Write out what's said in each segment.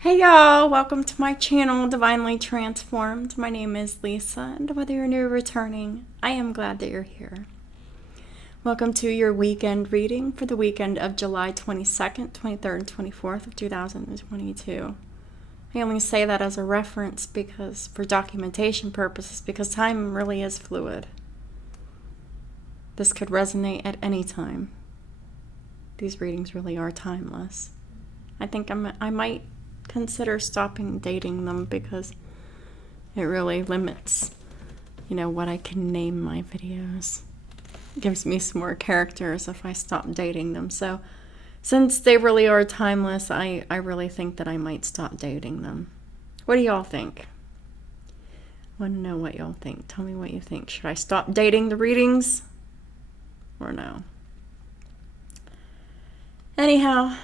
Hey y'all, welcome to my channel, Divinely Transformed. My name is Lisa, and whether you're new or returning, I am glad that you're here. Welcome to your weekend reading for the weekend of July 22nd, 23rd, and 24th of 2022. I only say that as a reference because, for documentation purposes, because time really is fluid. This could resonate at any time. These readings really are timeless. I think I might consider stopping dating them because it really limits, what I can name my videos. It gives me some more characters if I stop dating them. So since they really are timeless, I really think that I might stop dating them. What do y'all think? I want to know what y'all think. Tell me what you think. Should I stop dating the readings or no? Anyhow,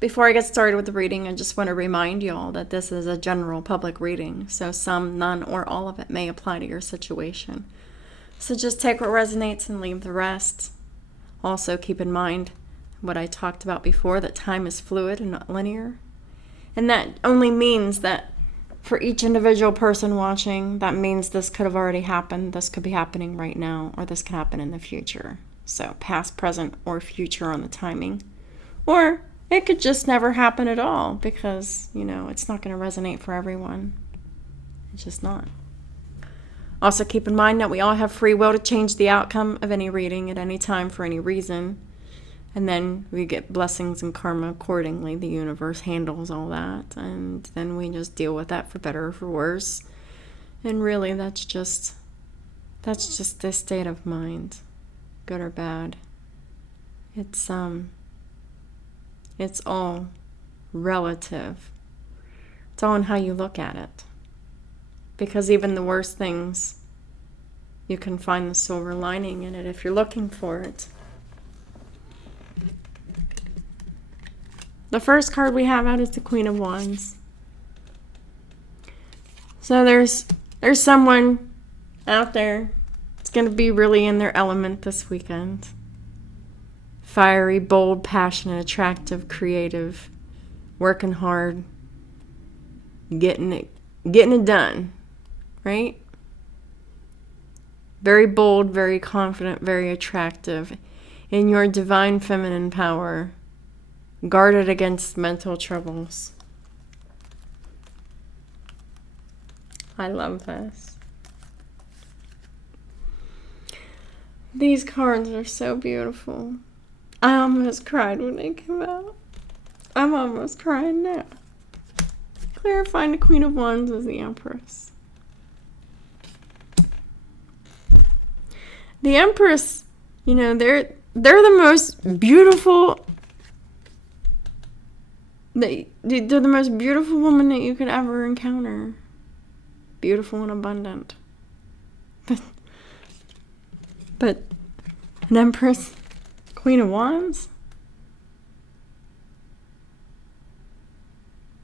before I get started with the reading, I just want to remind y'all that this is a general public reading, so some, none, or all of it may apply to your situation. So just take what resonates and leave the rest. Also keep in mind what I talked about before, that time is fluid and not linear. And that only means that for each individual person watching, that means this could have already happened, this could be happening right now, or this could happen in the future. So past, present, or future on the timing. Or it could just never happen at all because, it's not going to resonate for everyone. It's just not. Also, keep in mind that we all have free will to change the outcome of any reading at any time for any reason. And then we get blessings and karma accordingly. The universe handles all that. And then we just deal with that for better or for worse. And really, that's just the state of mind, good or bad. It's all relative. It's all in how you look at it. Because even the worst things, you can find the silver lining in it if you're looking for it. The first card we have out is the Queen of Wands. So there's someone out there that's going to be really in their element this weekend. Fiery, bold, passionate, attractive, creative, working hard, getting it done, right? Very bold, very confident, very attractive. In your divine feminine power, guarded against mental troubles. I love this. These cards are so beautiful. I almost cried when they came out. I'm almost crying now. Clarifying the Queen of Wands is the Empress. The Empress, they're the most beautiful. They're the most beautiful woman that you could ever encounter. Beautiful and abundant. But an Empress, Queen of Wands?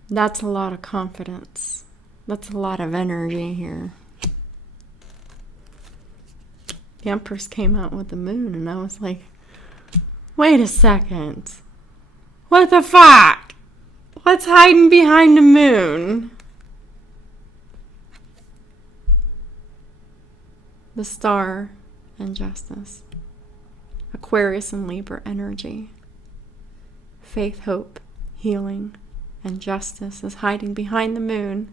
That's a lot of confidence. That's a lot of energy here. The Empress came out with the moon and I was like, wait a second. What the fuck? What's hiding behind the moon? The Star and Justice. Aquarius and Libra energy. Faith, hope, healing, and justice is hiding behind the moon.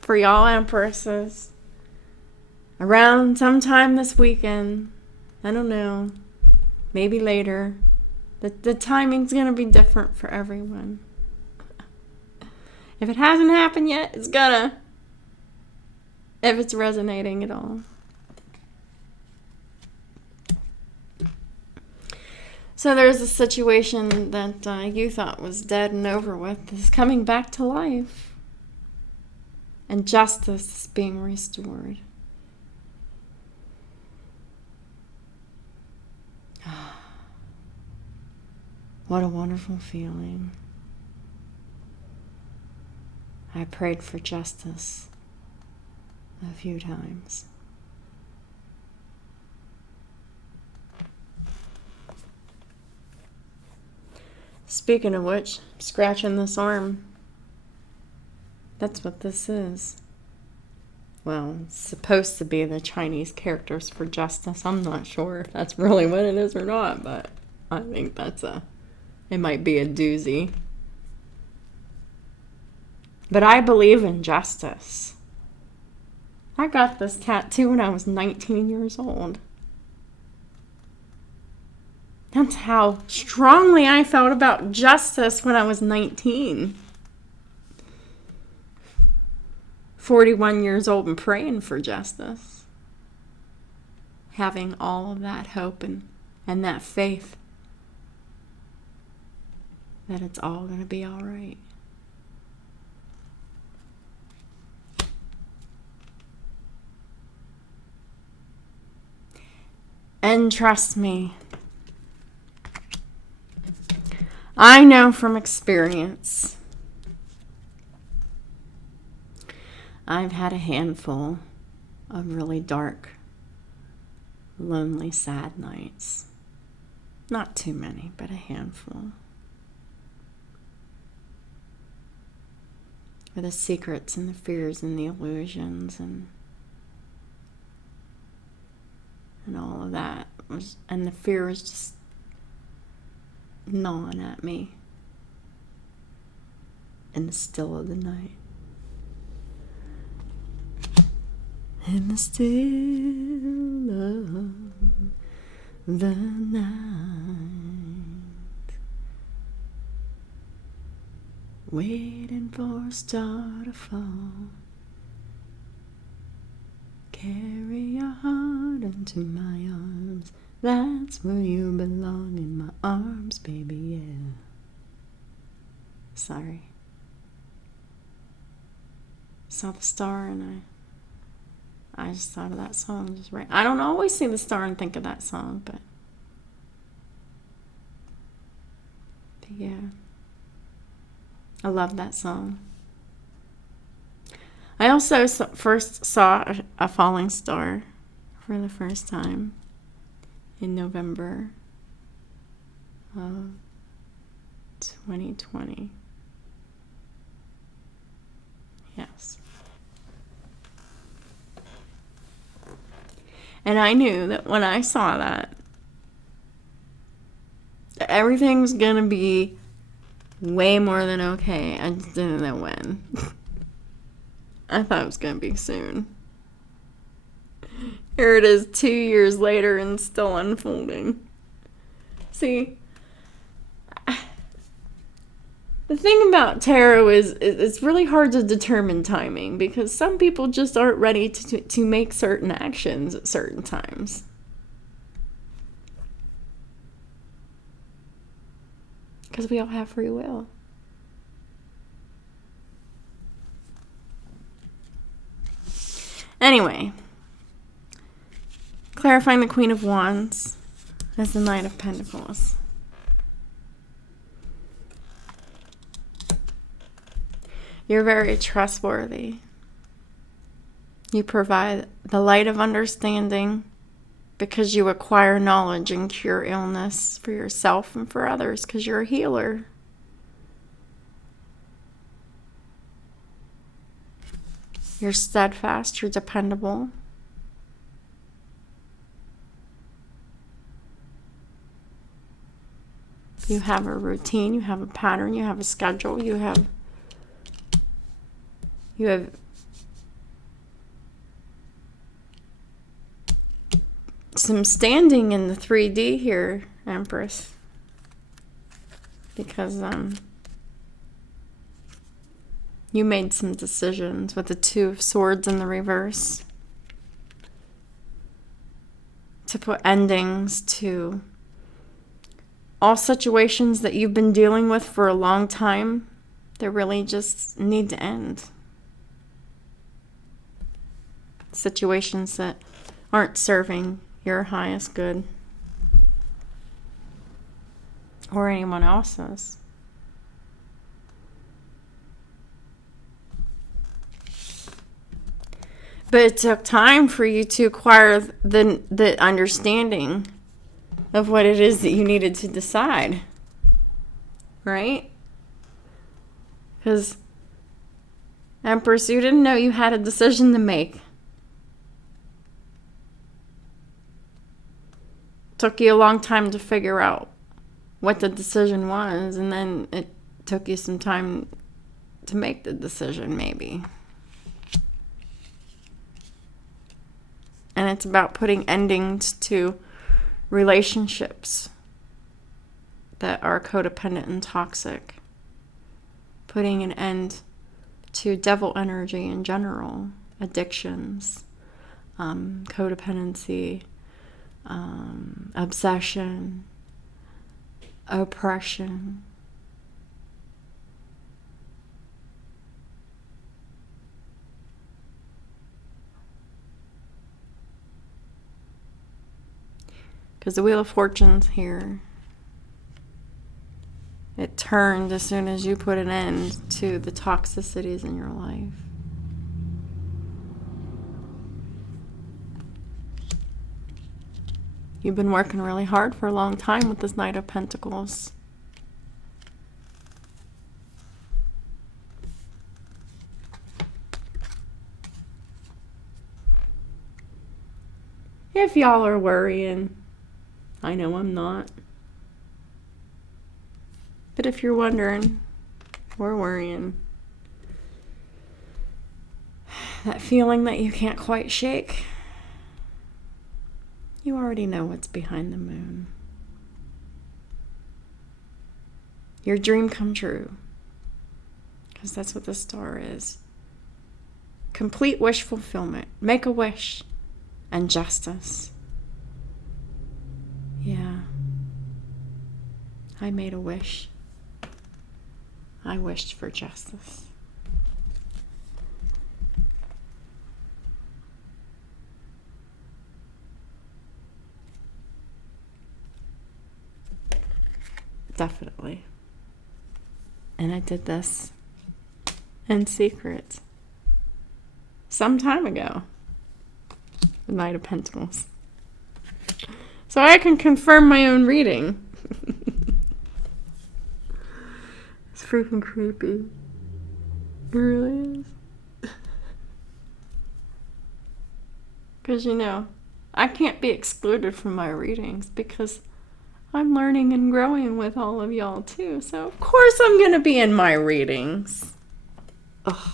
For y'all Empresses. Around sometime this weekend. I don't know. Maybe later. The timing's going to be different for everyone. If it hasn't happened yet, it's gonna. If it's resonating at all. So there's a situation that you thought was dead and over with is coming back to life. And justice is being restored. What a wonderful feeling. I prayed for justice a few times. Speaking of which, I'm scratching this arm That's what this is. Well, it's supposed to be the Chinese characters for justice. I'm not sure if that's really what it is or not, but I think it might be a doozy. But I believe in justice. I got this tattoo when I was 19 years old. That's how strongly I felt about justice when I was 19. 41 years old and praying for justice. Having all of that hope and that faith that it's all going to be all right. And trust me, I know from experience, I've had a handful of really dark, lonely, sad nights. Not too many, but a handful. Where the secrets and the fears and the illusions and all of that and the fear was just gnawing at me in the still of the night. In the still of the night, waiting for a star to fall. Carry your heart into my arms. That's where you belong, in my arms, baby, yeah. Sorry. Saw the star and I just thought of that song. Just right. I don't always see the star and think of that song, but yeah. I love that song. I also first saw a falling star for the first time in November of 2020. Yes. And I knew that when I saw that everything's gonna be way more than okay. I just didn't know when. I thought it was gonna be soon. Here it is 2 years later and still unfolding. See, the thing about tarot is it's really hard to determine timing because some people just aren't ready to make certain actions at certain times. Because we all have free will. Anyway, clarifying the Queen of Wands as the Knight of Pentacles. You're very trustworthy. You provide the light of understanding because you acquire knowledge and cure illness for yourself and for others because you're a healer. You're steadfast, you're dependable. You have a routine, you have a pattern, you have a schedule, you have some standing in the 3D here, Empress. Because you made some decisions with the Two of Swords in the reverse to put endings to all situations that you've been dealing with for a long time that really just need to end. Situations that aren't serving your highest good or anyone else's. But it took time for you to acquire the understanding of what it is that you needed to decide. Right? Because Empress, you didn't know you had a decision to make. Took you a long time to figure out what the decision was, and then it took you some time to make the decision, maybe. And it's about putting endings to relationships that are codependent and toxic. Putting an end to devil energy in general, addictions, codependency, obsession, oppression. Because the Wheel of Fortune's here. It turned as soon as you put an end to the toxicities in your life. You've been working really hard for a long time with this Knight of Pentacles. If y'all are worrying, I know I'm not. But if you're wondering, we're worrying. That feeling that you can't quite shake, you already know what's behind the moon. Your dream come true. Because that's what the star is. Complete wish fulfillment. Make a wish. And justice. Yeah. I made a wish. I wished for justice. Definitely. And I did this in secret some time ago. The Knight of Pentacles. So I can confirm my own reading. It's freaking creepy. It really is. Because, you know, I can't be excluded from my readings because I'm learning and growing with all of y'all too. So, of course, I'm going to be in my readings. Ugh.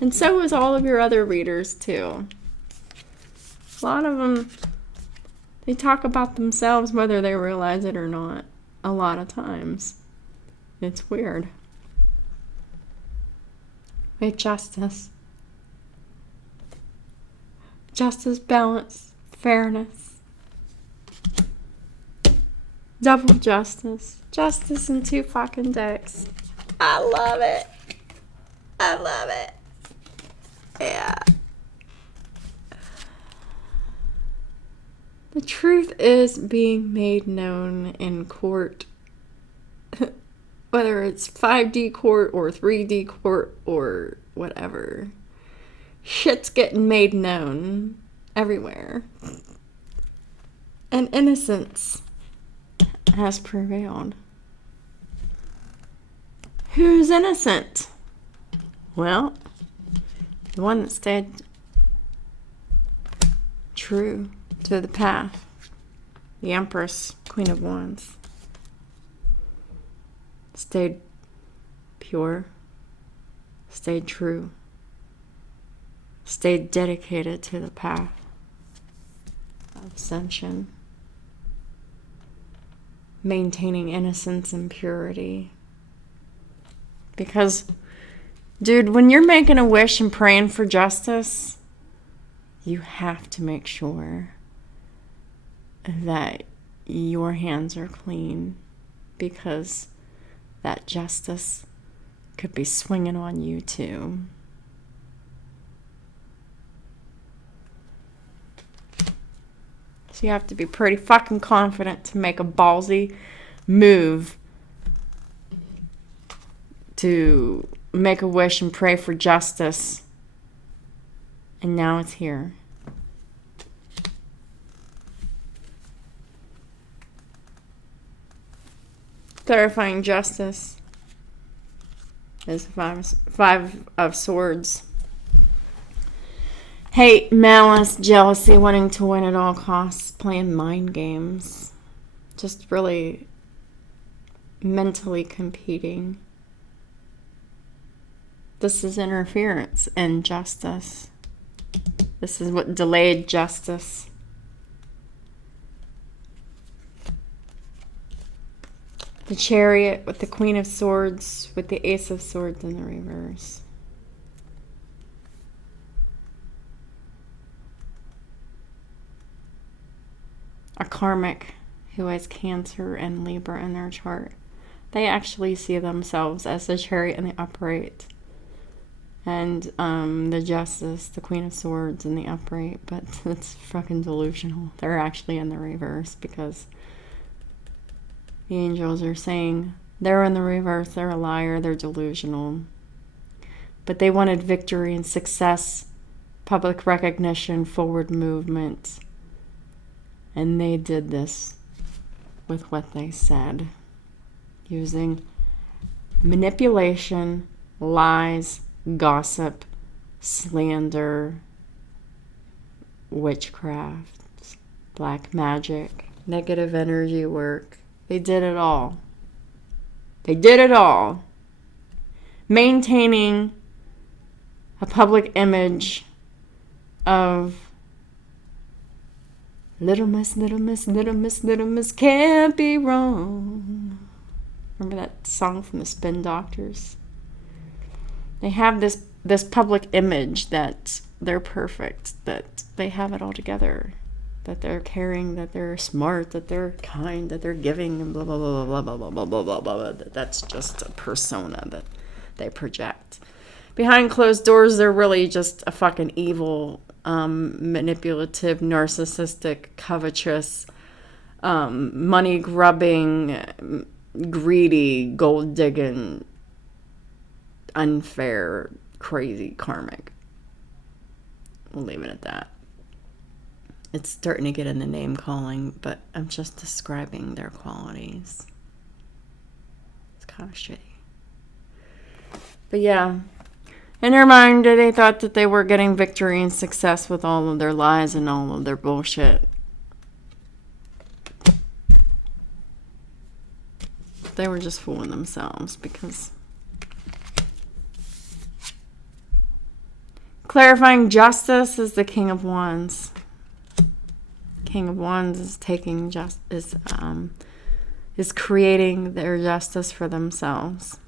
And so is all of your other readers too. A lot of them, they talk about themselves whether they realize it or not. A lot of times. It's weird. With justice. Justice, balance, fairness. Double justice. Justice in 2 fucking decks. I love it. I love it. Yeah. The truth is being made known in court. Whether it's 5D court or 3D court or whatever. Shit's getting made known everywhere. And innocence has prevailed. Who's innocent? Well, the one that stayed true to the path. The Empress, Queen of Wands. Stayed pure. Stayed true. Stayed dedicated to the path of ascension. Maintaining innocence and purity. Because, dude, when you're making a wish and praying for justice, you have to make sure that your hands are clean, because that justice could be swinging on you too. So you have to be pretty fucking confident to make a ballsy move to make a wish and pray for justice. And now it's here. Clarifying justice. is five of swords. Hate, malice, jealousy, wanting to win at all costs, playing mind games. Just really mentally competing. This is interference and justice. This is what delayed justice. The Chariot with the Queen of Swords, with the Ace of Swords in the reverse. A karmic who has Cancer and Libra in their chart. They actually see themselves as the Chariot in the upright. And the Justice, the Queen of Swords in the upright. But it's fucking delusional. They're actually in the reverse because the angels are saying they're in the reverse, they're a liar, they're delusional. But they wanted victory and success, public recognition, forward movement. And they did this with what they said, using manipulation, lies, gossip, slander, witchcraft, black magic, negative energy work. They did it all. They did it all. Maintaining a public image of little miss, little miss, little miss, little miss can't be wrong. Remember that song from the Spin Doctors? They have this public image that they're perfect, that they have it all together, that they're caring, that they're smart, that they're kind, that they're giving, and blah, blah, blah, blah, blah, blah, blah, blah, blah, blah. That's just a persona that they project. Behind closed doors, they're really just a fucking evil, manipulative, narcissistic, covetous, money-grubbing, greedy, gold-digging, unfair, crazy karmic. We'll leave it at that. It's starting to get in the name calling, but I'm just describing their qualities. It's kind of shitty. But yeah, in their mind, they thought that they were getting victory and success with all of their lies and all of their bullshit. They were just fooling themselves because clarifying justice is the King of Wands. King of Wands is taking is creating their justice for themselves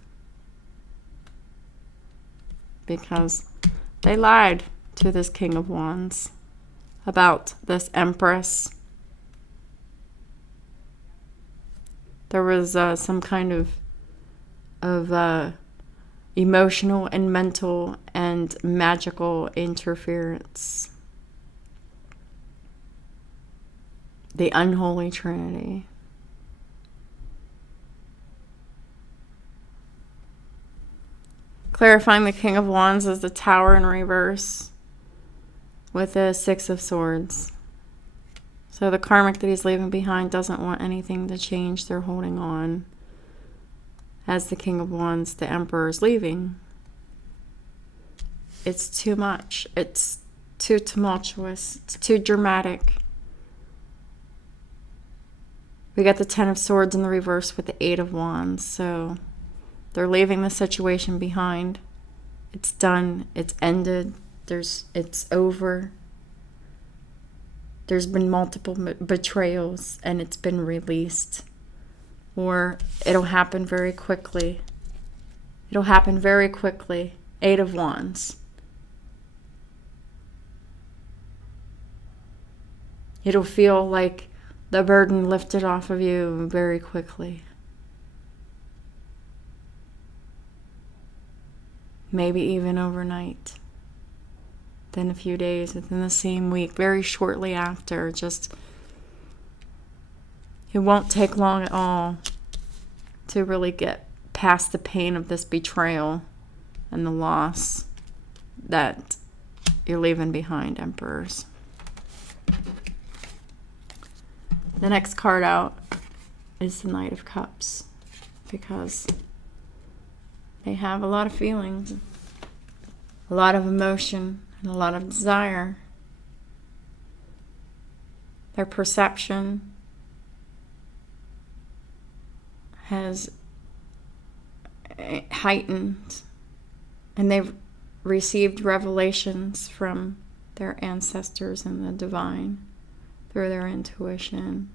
because they lied to this King of Wands about this Empress. There was some kind of emotional and mental and magical interference. The unholy trinity. Clarifying the King of Wands is the Tower in reverse with the Six of Swords. So the karmic that he's leaving behind doesn't want anything to change. They're holding on. As the King of Wands, the Emperor is leaving. It's too much. It's too tumultuous. It's too dramatic. We got the Ten of Swords in the reverse with the Eight of Wands. So they're leaving the situation behind. It's done. It's ended. It's over. There's been multiple betrayals and it's been released. Or it'll happen very quickly. It'll happen very quickly. Eight of Wands. It'll feel like the burden lifted off of you very quickly. Maybe even overnight. Then a few days, within the same week, very shortly after. It won't take long at all to really get past the pain of this betrayal and the loss that you're leaving behind, Emperors. The next card out is the Knight of Cups, because They have a lot of feelings, a lot of emotion, and a lot of desire. Their perception has heightened, and they've received revelations from their ancestors and the divine through their intuition.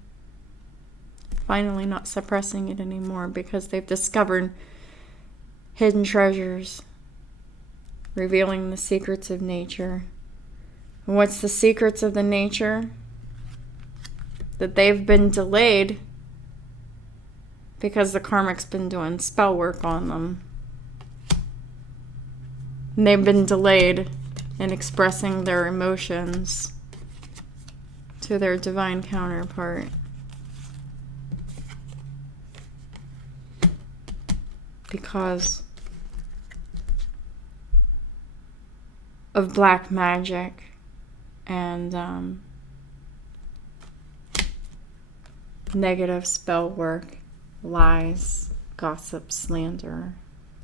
Finally not suppressing it anymore because they've discovered hidden treasures, revealing the secrets of nature. And what's the secrets of the nature? That they've been delayed because the karmic's been doing spell work on them. And they've been delayed in expressing their emotions to their divine counterpart. Because of black magic and negative spell work, lies, gossip, slander,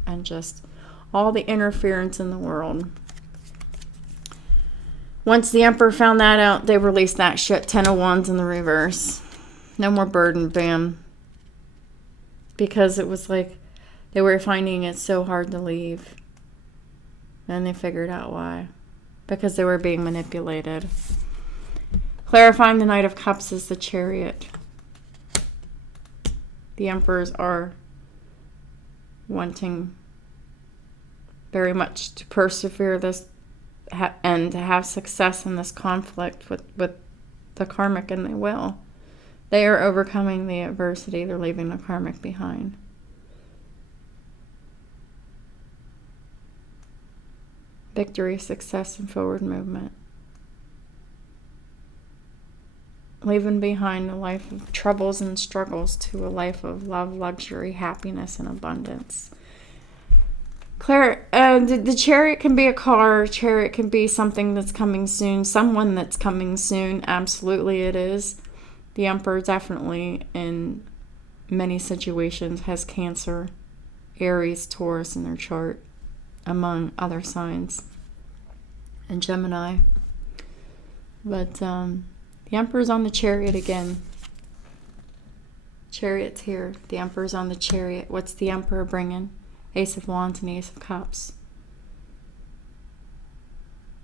and just all the interference in the world. Once the Emperor found that out, they released that shit. 10 of Wands in the reverse. No more burden, bam. Because it was like they were finding it so hard to leave. And they figured out why. Because they were being manipulated. Clarifying the Knight of Cups is the Chariot. The Emperors are wanting very much to persevere this and to have success in this conflict with the karmic, and they will. They are overcoming the adversity. They're leaving the karmic behind. Victory, success, and forward movement. Leaving behind a life of troubles and struggles to a life of love, luxury, happiness, and abundance. The Chariot can be a car. Chariot can be something that's coming soon. Someone that's coming soon. Absolutely it is. The Emperor definitely in many situations has Cancer, Aries, Taurus in their chart, among other signs, and Gemini. But the Emperor's on the Chariot again. Chariot's here. The Emperor's on the Chariot. What's the Emperor bringing? Ace of Wands and Ace of Cups.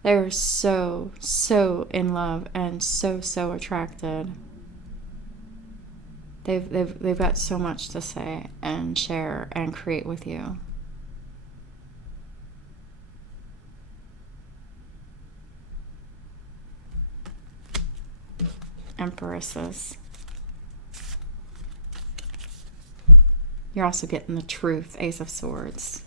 They're so, so in love and so, so attracted. They've got so much to say and share and create with you. Empresses. You're also getting the truth, Ace of Swords.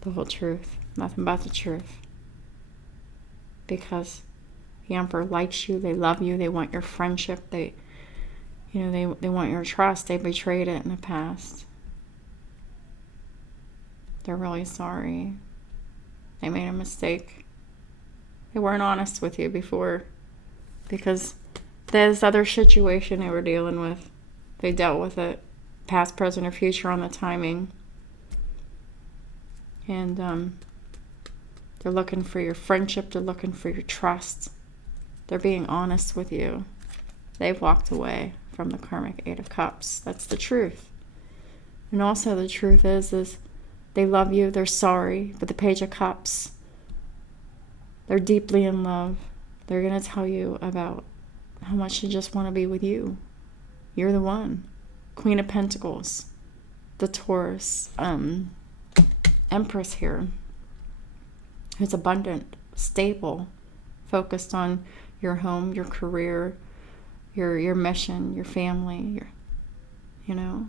The whole truth, nothing but the truth. Because the Emperor likes you, they love you, they want your friendship, they want your trust. They betrayed it in the past. They're really sorry. They made a mistake. They weren't honest with you before because there's other situation they were dealing with. They dealt with it, past, present, or future on the timing. And they're looking for your friendship. They're looking for your trust. They're being honest with you. They've walked away from the karmic Eight of Cups. That's the truth. And also the truth is they love you. They're sorry. But the Page of Cups, they're deeply in love. They're going to tell you about how much they just want to be with you. You're the one. Queen of Pentacles. The Taurus. Empress here. Who's abundant, stable, focused on your home, your career, your mission, your family. I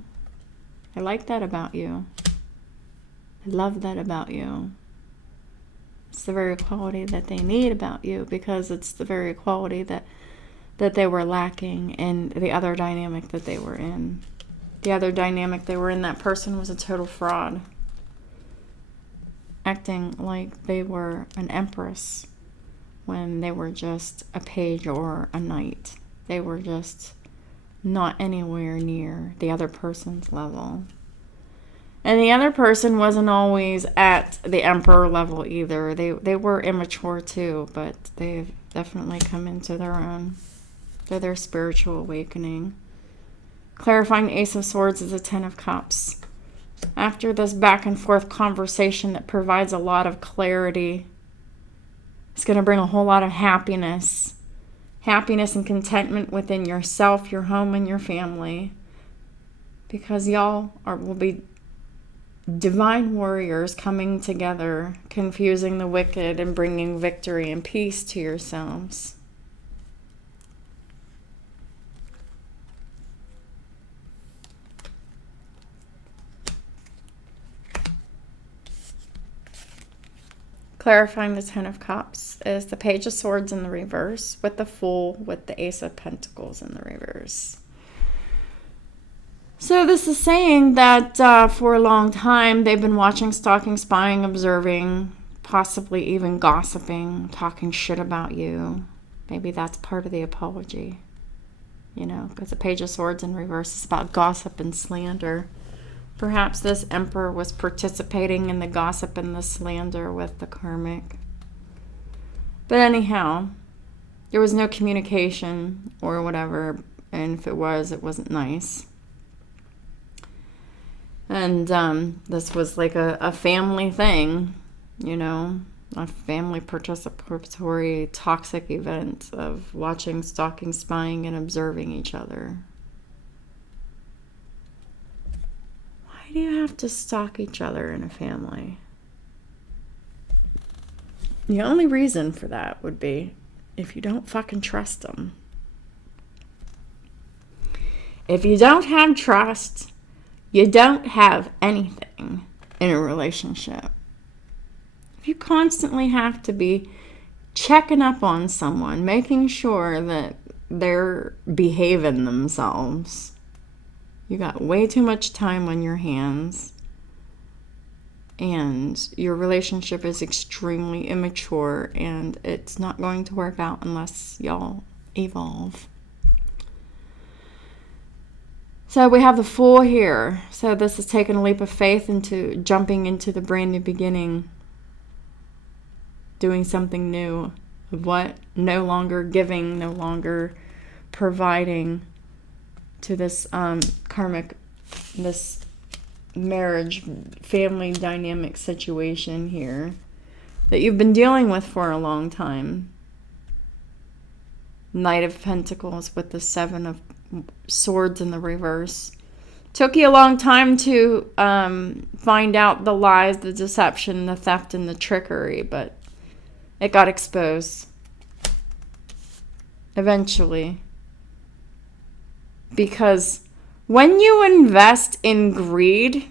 like that about you. I love that about you. It's the very quality that they need about you because it's the very quality that they were lacking in the other dynamic that they were in. The other dynamic they were in, that person was a total fraud. Acting like they were an empress when they were just a page or a knight. They were just not anywhere near the other person's level. And the other person wasn't always at the Emperor level either. They were immature too, but they've definitely come into their own. They're their spiritual awakening. Clarifying the Ace of Swords is the Ten of Cups. After this back and forth conversation that provides a lot of clarity, it's going to bring a whole lot of happiness. Happiness and contentment within yourself, your home, and your family. Because y'all will be divine warriors coming together, confusing the wicked and bringing victory and peace to yourselves. Clarifying the Ten of Cups is the Page of Swords in the reverse with the Fool with the Ace of Pentacles in the reverse. So this is saying that for a long time they've been watching, stalking, spying, observing, possibly even gossiping, talking shit about you. Maybe that's part of the apology. You know, because the Page of Swords in reverse is about gossip and slander. Perhaps this Emperor was participating in the gossip and the slander with the karmic. But anyhow, there was no communication or whatever. And if it wasn't nice. And this was like a family thing, you know, a family participatory toxic event of watching, stalking, spying, and observing each other. Why do you have to stalk each other in a family? The only reason for that would be if you don't fucking trust them. If you don't have trust, you don't have anything in a relationship. If you constantly have to be checking up on someone, making sure that they're behaving themselves, you got way too much time on your hands, and your relationship is extremely immature, and it's not going to work out unless y'all evolve. So we have the Fool here. So this is taking a leap of faith into jumping into the brand new beginning, doing something new. What? No longer giving, no longer providing to this karmic, this marriage, family dynamic situation here that you've been dealing with for a long time. Knight of Pentacles with the Seven of Swords in the reverse. Took you a long time to find out the lies, the deception, the theft, and the trickery, but it got exposed eventually. Because when you invest in greed,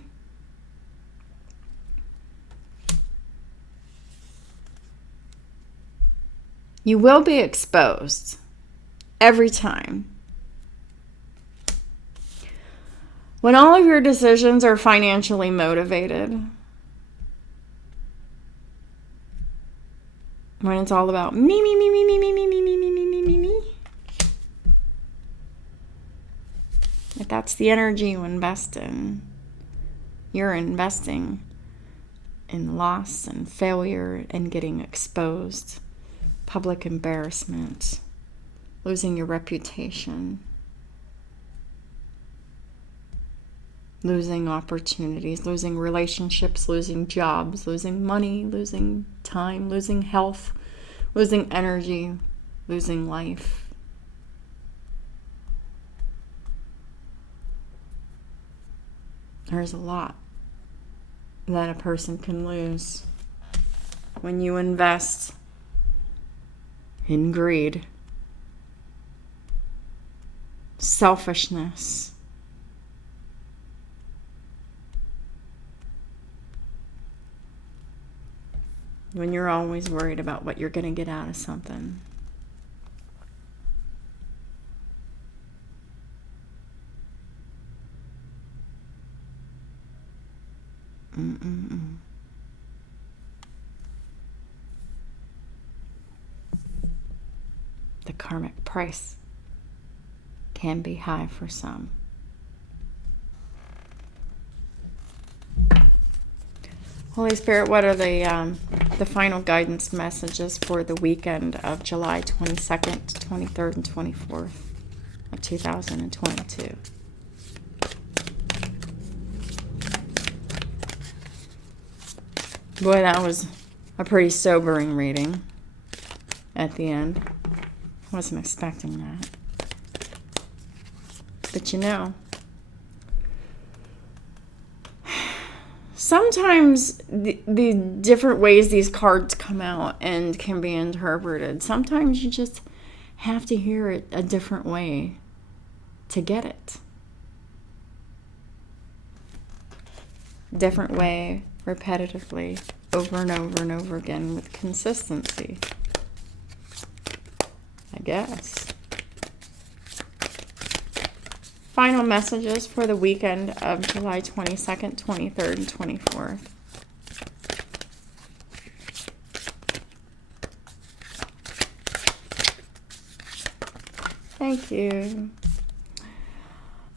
you will be exposed every time. When all of your decisions are financially motivated, when it's all about me, if that's the energy you invest in, you're investing in loss and failure and getting exposed, public embarrassment, losing your reputation, losing opportunities, losing relationships, losing jobs, losing money, losing time, losing health, losing energy, losing life. There's a lot that a person can lose when you invest in greed, selfishness, when you're always worried about what you're going to get out of something. The karmic price can be high for some. Holy Spirit, what are the final guidance messages for the weekend of July 22nd, 23rd, and 24th of 2022? Boy, that was a pretty sobering reading at the end. I wasn't expecting that. But you know, sometimes the different ways these cards come out and can be interpreted, sometimes you just have to hear it a different way to get it. Different way, repetitively, over and over and over again with consistency, I guess. Final messages for the weekend of July 22nd, 23rd, and 24th. Thank you.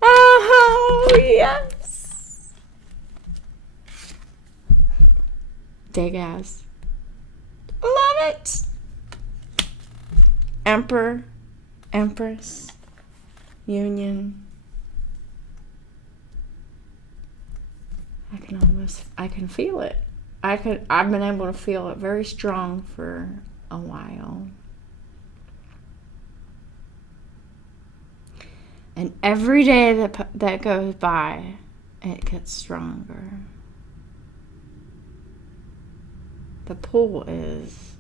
Oh, yes. Degas. Love it. Emperor, Empress, Union. I can feel it. I've been able to feel it very strong for a while. And every day that goes by, it gets stronger. The pull is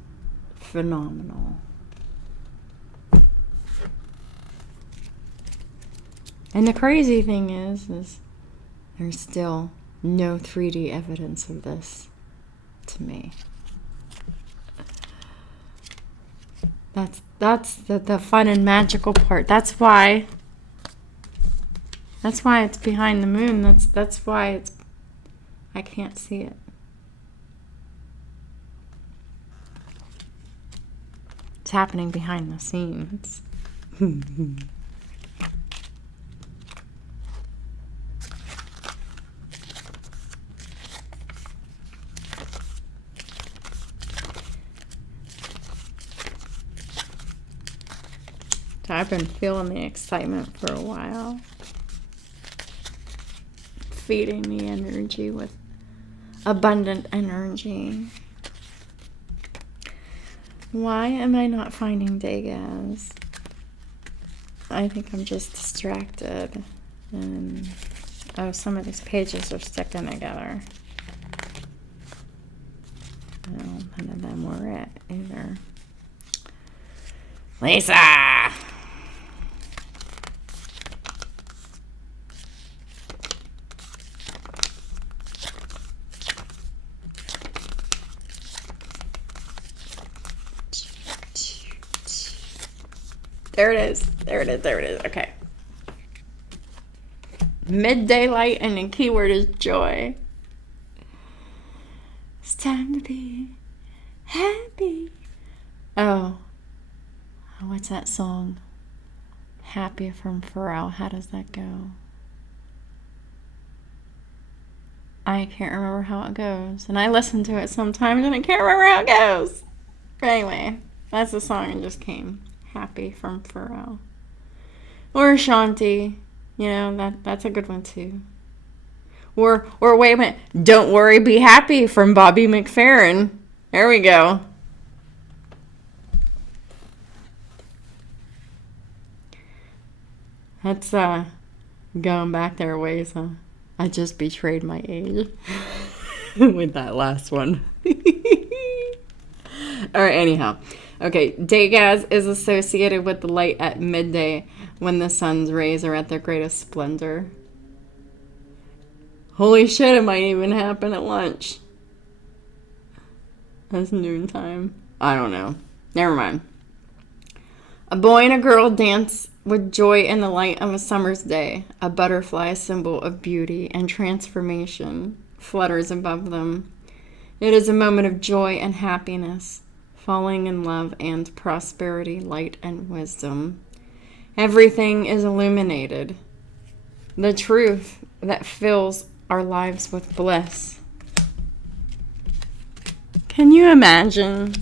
phenomenal. And the crazy thing is there's still no 3D evidence of this to me. That's the fun and magical part. That's why it's behind the moon. That's why I can't see it. It's happening behind the scenes. I've been feeling the excitement for a while. Feeding the energy with abundant energy. Why am I not finding Degas? I think I'm just distracted. And some of these pages are sticking together. No, none of them were it either. Lisa! There it is. There it is. There it is. Okay. Midday light, and the keyword is joy. It's time to be happy. Oh, what's that song? Happy from Pharrell. How does that go? I can't remember how it goes. And I listen to it sometimes and I can't remember how it goes. But anyway, that's the song that just came. Happy from Pharrell. Or Shanti. You know, that's a good one too. Or wait a minute. Don't worry, be happy from Bobby McFerrin. There we go. That's going back their ways, huh? I just betrayed my age with that last one. All right, anyhow. Okay, Degas is associated with the light at midday when the sun's rays are at their greatest splendor. Holy shit, it might even happen at lunch. That's noontime. I don't know. Never mind. A boy and a girl dance with joy in the light of a summer's day. A butterfly, symbol of beauty and transformation, flutters above them. It is a moment of joy and happiness, falling in love and prosperity, light and wisdom. Everything is illuminated. The truth that fills our lives with bliss. Can you imagine?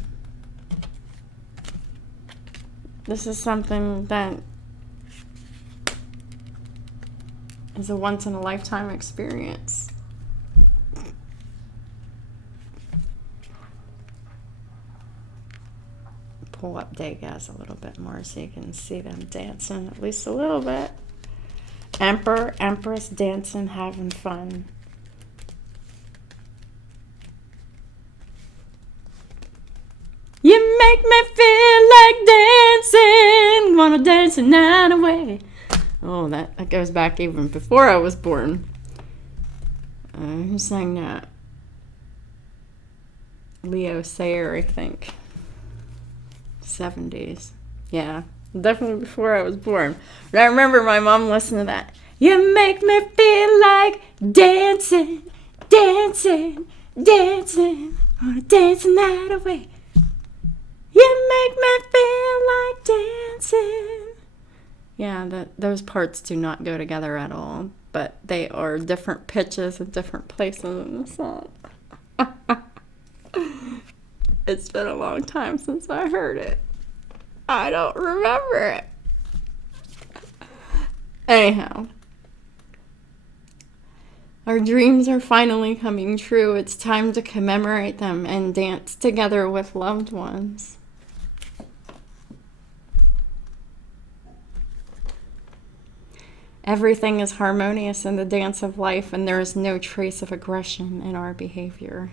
This is something that is a once-in-a-lifetime experience. Pull up Degas a little bit more so you can see them dancing at least a little bit. Emperor, Empress dancing, having fun. You make me feel like dancing, wanna dance the night away. Oh, that goes back even before I was born. Who sang that? Leo Sayer, I think. 70s. Yeah, definitely before I was born. But I remember my mom listening to that. You make me feel like dancing, dancing, dancing. Wanna dance the night away. You make me feel like dancing. Yeah, those parts do not go together at all. But they are different pitches and different places in the song. It's been a long time since I heard it. I don't remember it. Anyhow. Our dreams are finally coming true. It's time to commemorate them and dance together with loved ones. Everything is harmonious in the dance of life, and there is no trace of aggression in our behavior.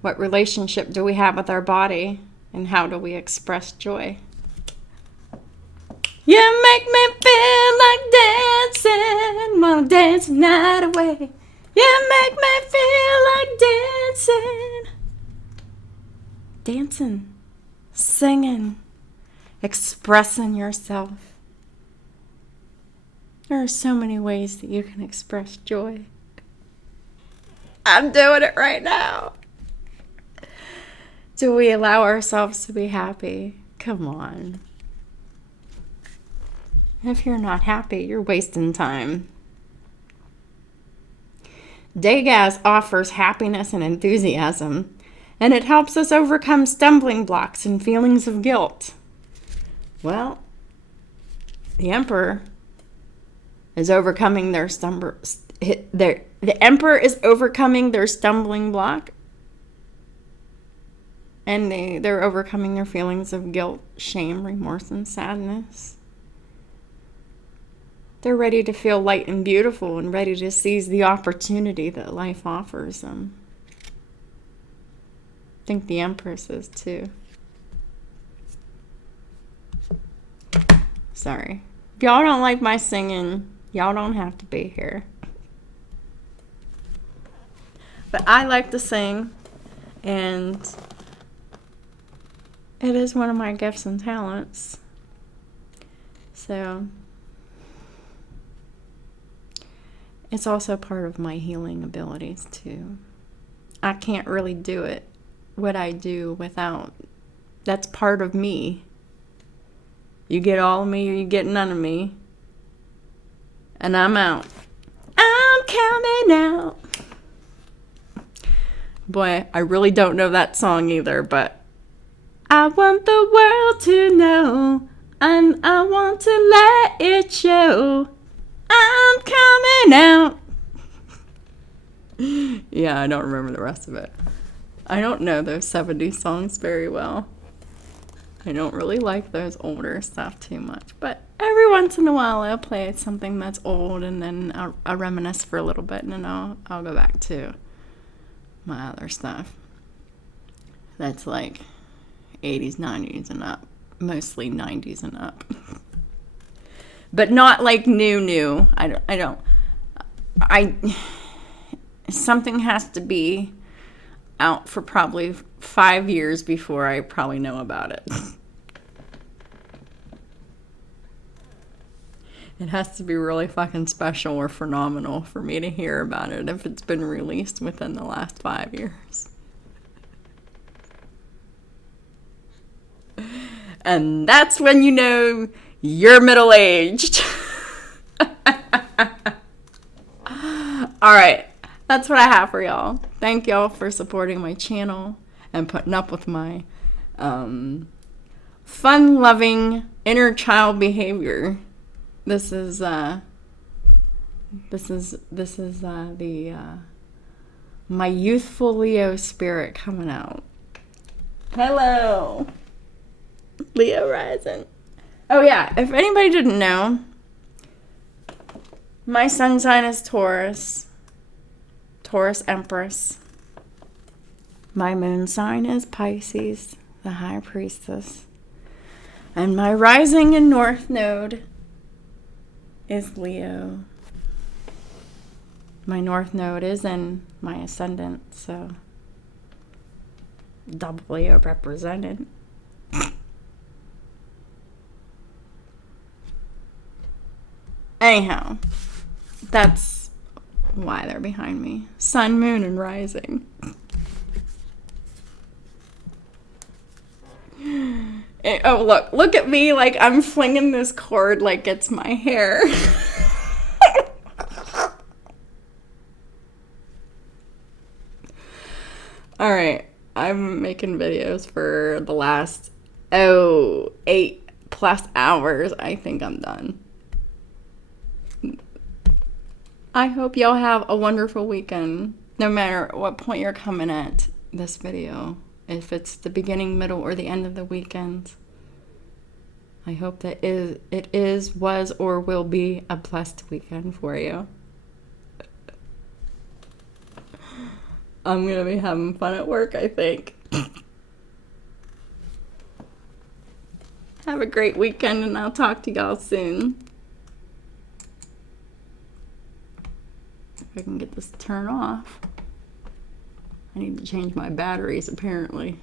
What relationship do we have with our body, and how do we express joy? You make me feel like dancing, wanna dance the night away. You make me feel like dancing. Dancing, singing, expressing yourself. There are so many ways that you can express joy. I'm doing it right now. Do we allow ourselves to be happy? Come on. If you're not happy, you're wasting time. Degas offers happiness and enthusiasm, and it helps us overcome stumbling blocks and feelings of guilt. Well, the Emperor is overcoming the Emperor is overcoming their stumbling block, and they're overcoming their feelings of guilt, shame, remorse, and sadness. They're ready to feel light and beautiful and ready to seize the opportunity that life offers them. I think the Empress is too. Sorry. If y'all don't like my singing, y'all don't have to be here. But I like to sing, and it is one of my gifts and talents. So it's also part of my healing abilities too. I can't really do it, what I do, without, that's part of me. You get all of me or you get none of me. And I'm out. I'm coming out. Boy, I really don't know that song either, but I want the world to know, and I want to let it show. I'm coming out. Yeah, I don't remember the rest of it. I don't know those 70s songs very well. I don't really like those older stuff too much, but every once in a while I'll play something that's old, and then I'll reminisce for a little bit, and then I'll go back to my other stuff. That's like 80s, 90s, and up. Mostly 90s and up. But not like new. Something has to be out for probably 5 years before I probably know about it. It has to be really fucking special or phenomenal for me to hear about it if it's been released within the last 5 years. And that's when you know you're middle-aged. All right. That's what I have for y'all. Thank y'all for supporting my channel and putting up with my fun-loving inner child behavior. This is the my youthful Leo spirit coming out. Hello, Leo rising. Oh yeah, if anybody didn't know, my sun sign is Taurus. Taurus Empress. My moon sign is Pisces, the High Priestess. And my rising and north node is Leo. My north node is in my ascendant, so double Leo represented. Anyhow, that's why they're behind me. Sun, moon, and rising. Oh, look at me like I'm flinging this cord like it's my hair. All right, I'm making videos for the last 8+ hours. I think I'm done. I hope y'all have a wonderful weekend, no matter what point you're coming at this video. If it's the beginning, middle, or the end of the weekend, I hope that it is, was, or will be a blessed weekend for you. I'm going to be having fun at work, I think. Have a great weekend, and I'll talk to y'all soon. If I can get this to turn off. I need to change my batteries, apparently.